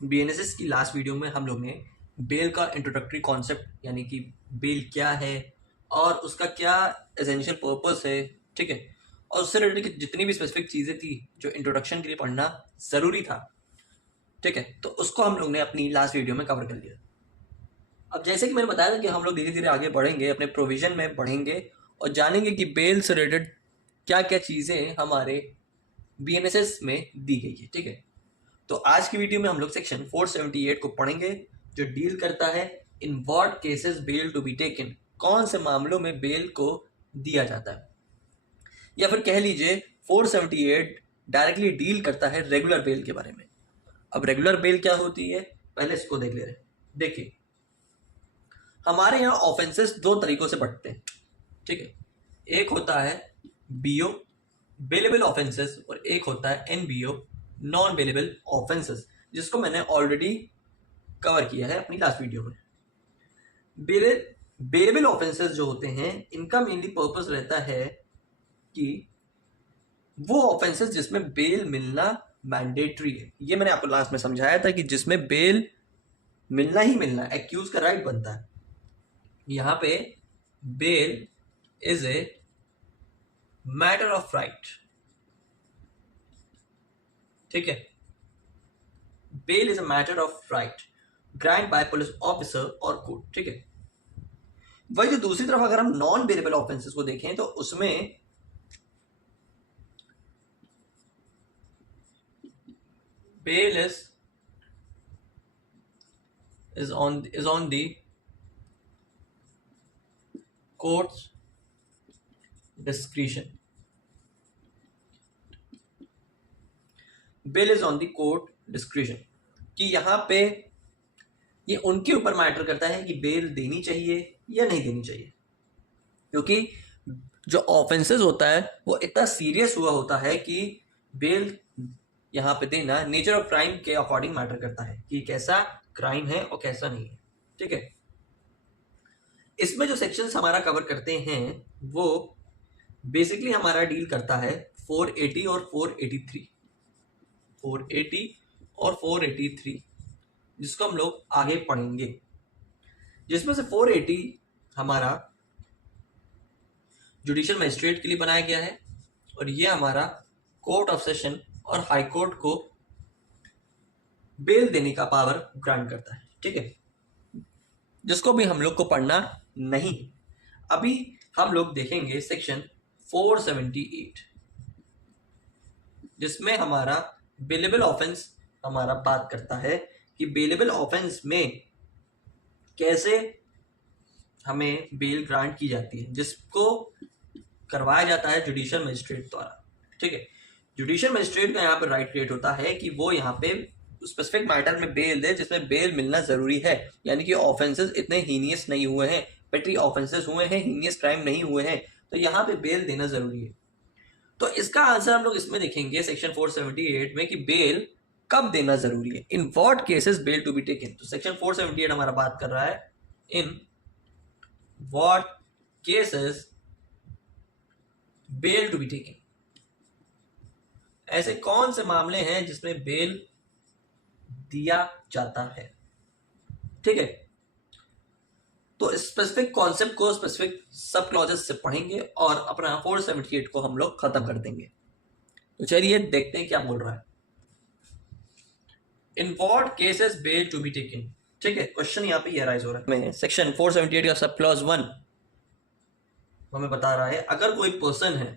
BNSS की last video में हम लोग ने बेल का इंट्रोडक्टरी कॉन्सेप्ट यानी कि बेल क्या है और उसका क्या एसेंशियल पर्पस है, ठीक है, और उससे रिलेटेड जितनी भी स्पेसिफिक चीज़ें थी जो इंट्रोडक्शन के लिए पढ़ना ज़रूरी था, ठीक है, तो उसको हम लोग ने अपनी लास्ट वीडियो में कवर कर लिया। अब जैसे कि मैंने बताया था कि हम लोग धीरे धीरे आगे बढ़ेंगे, अपने प्रोविजन में बढ़ेंगे और जानेंगे कि बेल से रिलेटेड क्या क्या चीज़ें हमारे बीएनएसएस में दी गई है, ठीक है। तो आज की वीडियो में हम लोग सेक्शन 478 को पढ़ेंगे जो डील करता है in what cases bail to be taken, कौन से मामलों में बेल को दिया जाता है, या फिर कह लीजिए 478 डायरेक्टली डील करता है रेगुलर बेल के बारे में। अब रेगुलर बेल क्या होती है पहले इसको देख ले रहे। देखिए, हमारे यहाँ ऑफेंसेस दो तरीकों से बढ़ते हैं, ठीक है। एक होता है बीओ बेलेबल ऑफेंसेस और एक होता है एनबीओ नॉन बेलेबल ऑफेंसेस, जिसको मैंने ऑलरेडी कवर किया है अपनी लास्ट वीडियो में। बेलेबल ऑफेंसेस जो होते हैं इनका मेनली पर्पस रहता है कि वो ऑफेंसेस जिसमें बेल मिलना मैंडेटरी है। ये मैंने आपको लास्ट में समझाया था कि जिसमें बेल मिलना ही मिलना, एक्यूज का राइट बनता है। यहां पे bail is a matter of right, ठीक है। Bail is a matter of right grant by police officer और कोर्ट, ठीक है। वही जो दूसरी तरफ अगर हम नॉन बेलेबल ऑफेंसेस को देखें तो उसमें bail is on the court's discretion. Bail is on the court discretion, कि यहाँ पे ये उनके ऊपर मैटर करता है कि बेल देनी चाहिए या नहीं देनी चाहिए, क्योंकि जो ऑफेंसेस होता है वो इतना सीरियस हुआ होता है कि बेल यहाँ पे देना नेचर ऑफ क्राइम के अकॉर्डिंग मैटर करता है कि कैसा क्राइम है और कैसा नहीं है, ठीक है। इसमें जो सेक्शंस हमारा कवर करते हैं वो बेसिकली हमारा डील करता है 480 और 483, 480 और 483, जिसको हम लोग आगे पढ़ेंगे। जिसमें से 480 हमारा जुडिशियल मजिस्ट्रेट के लिए बनाया गया है और ये हमारा कोर्ट ऑफ सेशन और हाई कोर्ट को बेल देने का पावर ग्रांट करता है, ठीक है, जिसको भी हम लोग को पढ़ना नहीं। अभी हम लोग देखेंगे सेक्शन 478, जिसमें हमारा बेलेबल ऑफेंस हमारा बात करता है कि बेलेबल ऑफेंस में कैसे हमें बेल ग्रांट की जाती है, जिसको करवाया जाता है जुडिशियल मजिस्ट्रेट द्वारा, ठीक है। जुडिशियल मजिस्ट्रेट का यहाँ पे राइट क्रिएट होता है कि वो यहाँ पे स्पेसिफिक मैटर में बेल दे जिसमें बेल मिलना जरूरी है, यानी कि ऑफेंसेस इतने हीनियस नहीं हुए हैं, पेट्री ऑफेंसेस हुए हैं, हीनियस क्राइम नहीं हुए हैं, तो यहाँ पे बेल देना जरूरी है। तो इसका आंसर हम लोग इसमें देखेंगे सेक्शन 478 में कि बेल कब देना जरूरी है, in what cases bail to be taken. तो सेक्शन 478 हमारा बात कर रहा है in what cases bail to be taken, ऐसे कौन से मामले हैं जिसमें बेल दिया जाता है, ठीक है। तो स्पेसिफिक कॉन्सेप्ट को स्पेसिफिक सब क्लॉजेस से पढ़ेंगे और अपना 478 को हम लोग खत्म कर देंगे। तो चलिए देखते हैं क्या बोल रहा है। In what cases bail to be taken, ठीक है, क्वेश्चन यहाँ पे राइज हो रहा है। सेक्शन 478 का सब क्लॉज 1 हमें बता रहा है अगर कोई पर्सन है,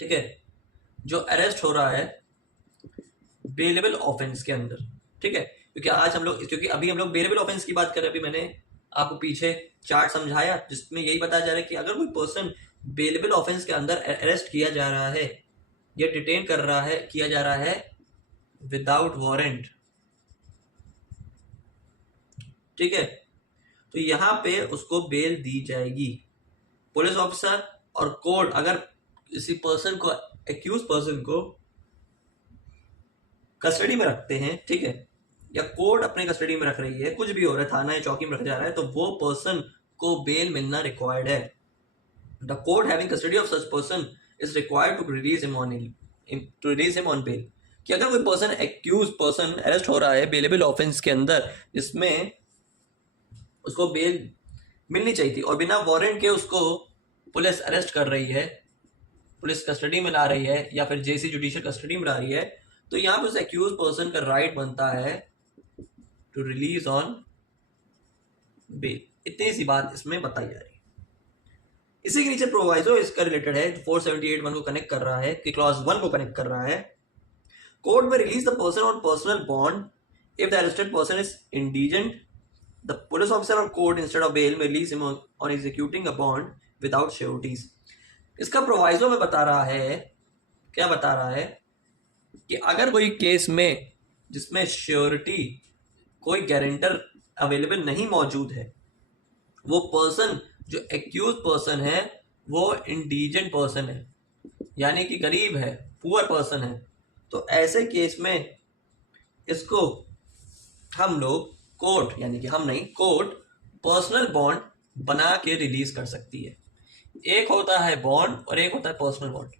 ठीक है, जो अरेस्ट हो रहा है बेलेबल ऑफेंस के अंदर, ठीक है, क्योंकि अभी हम लोग बेलेबल ऑफेंस की बात कर रहे हैं। अभी मैंने आपको पीछे चार्ट समझाया जिसमें यही बताया जा रहा है कि अगर कोई पर्सन बेलेबल ऑफेंस के अंदर अरेस्ट किया जा रहा है या डिटेन किया जा रहा है विदाउट वारंट, ठीक है, तो यहां पे उसको बेल दी जाएगी। पुलिस ऑफिसर और कोर्ट अगर किसी पर्सन को, एक्यूज पर्सन को कस्टडी में रखते हैं, ठीक है, या कोर्ट अपने कस्टडी में रख रही है, कुछ भी हो रहा है, थाना या चौकी में रखा जा रहा है, तो वो पर्सन को बेल मिलना रिक्वायर्ड है। The court having custody of such person is required to release him on bail, कि कि अगर कोई पर्सन एक्यूज पर्सन अरेस्ट हो रहा है बेलेबल ऑफेंस के अंदर जिसमें उसको बेल मिलनी चाहिए थी और बिना वारंट के उसको पुलिस अरेस्ट कर रही है, पुलिस कस्टडी में ला रही है या फिर जेसी जुडिशियल कस्टडी में ला रही है, तो यहाँ पर उस एक्यूज पर्सन का राइट बनता है टू रिलीज ऑन बेल। इतनी सी बात इसमें बताई जा रही है। इसी के नीचे प्रोवाइजो इसका रिलेटेड है, 478(1) को कनेक्ट कर रहा है, कि क्लॉज 1 को कनेक्ट कर रहा है। कोर्ट में release the person on personal bond if the arrested person is indigent. The police officer और कोर्ट इंस्टेड ऑफ बेल में release him on executing a bond without sureties. इसका प्रोवाइजो में बता रहा है, क्या बता रहा है कि अगर कोई केस में जिसमें श्योरिटी कोई गारंटर अवेलेबल नहीं मौजूद है, वो पर्सन जो एक्यूज पर्सन है वो इंडिजेंट पर्सन है, यानी कि गरीब है, पुअर पर्सन है, तो ऐसे केस में इसको हम लोग कोर्ट, यानी कि हम नहीं, कोर्ट पर्सनल बॉन्ड बना के रिलीज कर सकती है। एक होता है बॉन्ड और एक होता है पर्सनल बॉन्ड।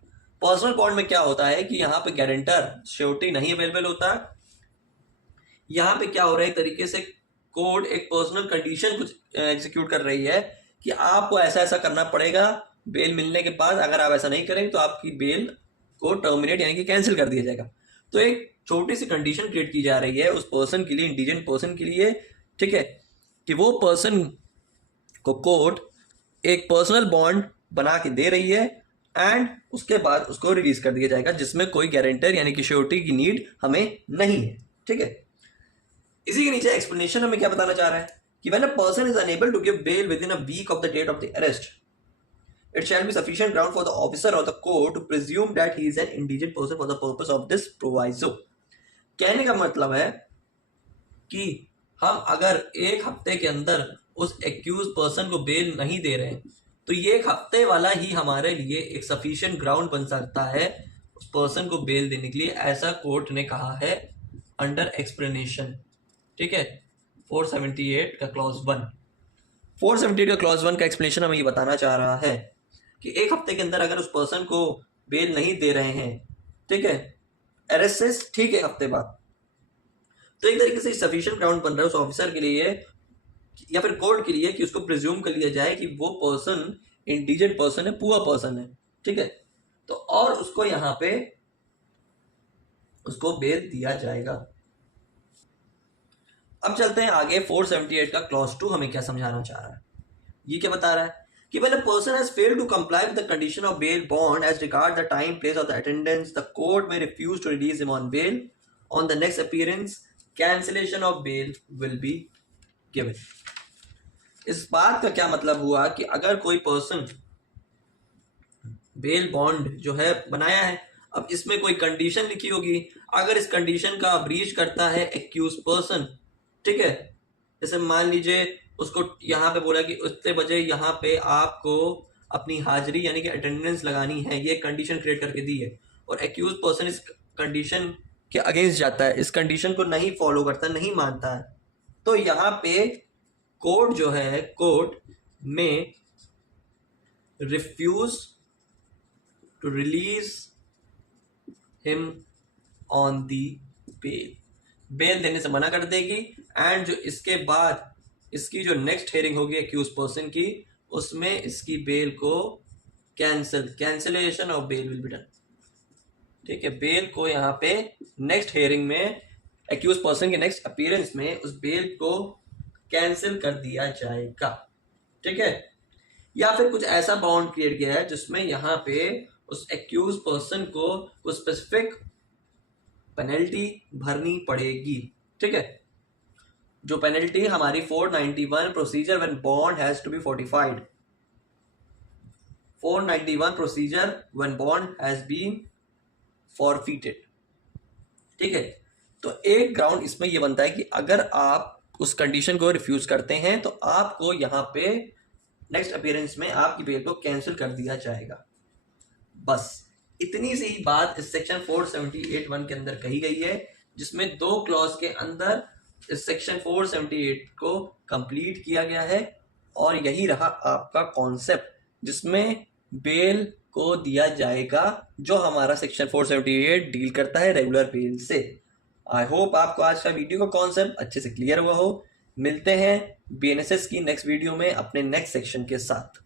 पर्सनल बॉन्ड में क्या होता है कि यहाँ पे गारंटर श्योरिटी नहीं अवेलेबल होता। यहाँ पे क्या हो रहा है, एक तरीके से कोर्ट एक पर्सनल कंडीशन कुछ एग्जीक्यूट कर रही है कि आपको ऐसा ऐसा करना पड़ेगा बेल मिलने के बाद, अगर आप ऐसा नहीं करेंगे तो आपकी बेल को टर्मिनेट यानी कि कैंसिल कर दिया जाएगा। तो एक छोटी सी कंडीशन क्रिएट की जा रही है उस पर्सन के लिए, इंडिजेंट पर्सन के लिए, ठीक है, कि वो पर्सन को कोर्ट एक पर्सनल बॉन्ड बना के दे रही है एंड उसके बाद उसको रिलीज कर दिया जाएगा जिसमें कोई गारंटर यानी कि श्योरिटी की नीड हमें नहीं है, ठीक है। इसी के नीचे एक्सप्लेनेशन हमें क्या बताना चाह रहा है कि when a person is unable to give bail within a week of the date of the arrest, it shall be sufficient ground for the officer or the court to presume that he is an indigent person for the purpose of this proviso। कहने का मतलब है कि हम अगर एक हफ्ते के अंदर उस एक्यूज पर्सन को बेल नहीं दे रहे हैं तो ये एक हफ्ते वाला ही हमारे लिए एक सफिशिएंट ग्राउंड बन सकता है उस पर्सन को बेल देने के लिए, ऐसा कोर्ट ने कहा है अंडर एक्सप्लेनेशन, ठीक है। 478 का क्लॉज 1, 478 का क्लॉज 1 का एक्सप्लेनेशन हमें ये बताना चाह रहा है कि एक हफ्ते के अंदर अगर उस पर्सन को बेल नहीं दे रहे हैं, ठीक है, अरेस्ट से ठीक है हफ्ते बाद, तो एक तरीके से सफिशिएंट ग्राउंड बन रहा है उस ऑफिसर के लिए या फिर कोर्ट के लिए कि उसको प्रिज्यूम कर लिया जाए कि वो पर्सन इंडिजेंट पर्सन है, पुअर पर्सन है, ठीक है, तो और उसको यहाँ पे उसको बेल दिया जाएगा। अब चलते हैं आगे, 478 का क्लॉज 2 हमें क्या समझाना चाह रहा है। ये क्या बता रहा है कि when a person has failed to comply with the condition of bail bond as regard the time, place of the attendance, the court may refuse to release him on bail. On the next appearance, cancellation of bail will be given। इस बात का क्या मतलब हुआ कि अगर कोई person bail bond जो है बनाया है, अब इसमें कोई कंडीशन लिखी होगी, अगर इस कंडीशन का ब्रीच करता है एक्यूज पर्सन, ठीक है, जैसे मान लीजिए उसको यहाँ पे बोला कि उतने बजे यहाँ पे आपको अपनी हाजिरी यानी कि अटेंडेंस लगानी है, ये कंडीशन क्रिएट करके दी है और एक्यूज पर्सन इस कंडीशन के अगेंस्ट जाता है, इस कंडीशन को नहीं फॉलो करता, नहीं मानता है, तो यहाँ पे कोर्ट जो है, कोर्ट में refuse to release him on the bail, bail देने से मना कर देगी एंड जो इसके बाद इसकी जो नेक्स्ट हेयरिंग होगी एक्यूज पर्सन की, उसमें इसकी बेल को cancellation of bail will be done, ठीक है। बेल को यहाँ पे नेक्स्ट हेयरिंग में एक्यूज पर्सन के नेक्स्ट अपीयरेंस में उस बेल को कैंसिल कर दिया जाएगा, ठीक है। या फिर कुछ ऐसा बाउंड क्रिएट किया है जिसमें यहाँ पे उस एक्यूज पर्सन को कुछ स्पेसिफिक पेनल्टी भरनी पड़ेगी, ठीक है। जो पेनल्टी हमारी 491 procedure when bond has to be fortified, 491 procedure when bond has been forfeited, ठीक है। तो एक ग्राउंड इसमें यह बनता है कि अगर आप उस कंडीशन को रिफ्यूज करते हैं तो आपको यहां पे नेक्स्ट अपीयरेंस में आपकी बेल को कैंसिल कर दिया जाएगा। बस इतनी सी बात इस सेक्शन 478(1) के अंदर कही गई है, जिसमें 2 क्लॉज के अंदर इस सेक्शन 478 को कंप्लीट किया गया है और यही रहा आपका कॉन्सेप्ट, जिसमें बेल को दिया जाएगा जो हमारा सेक्शन 478 डील करता है रेगुलर बेल से। आई होप आपको आज का वीडियो का कॉन्सेप्ट अच्छे से क्लियर हुआ हो। मिलते हैं बीएनएसएस की नेक्स्ट वीडियो में अपने नेक्स्ट सेक्शन के साथ।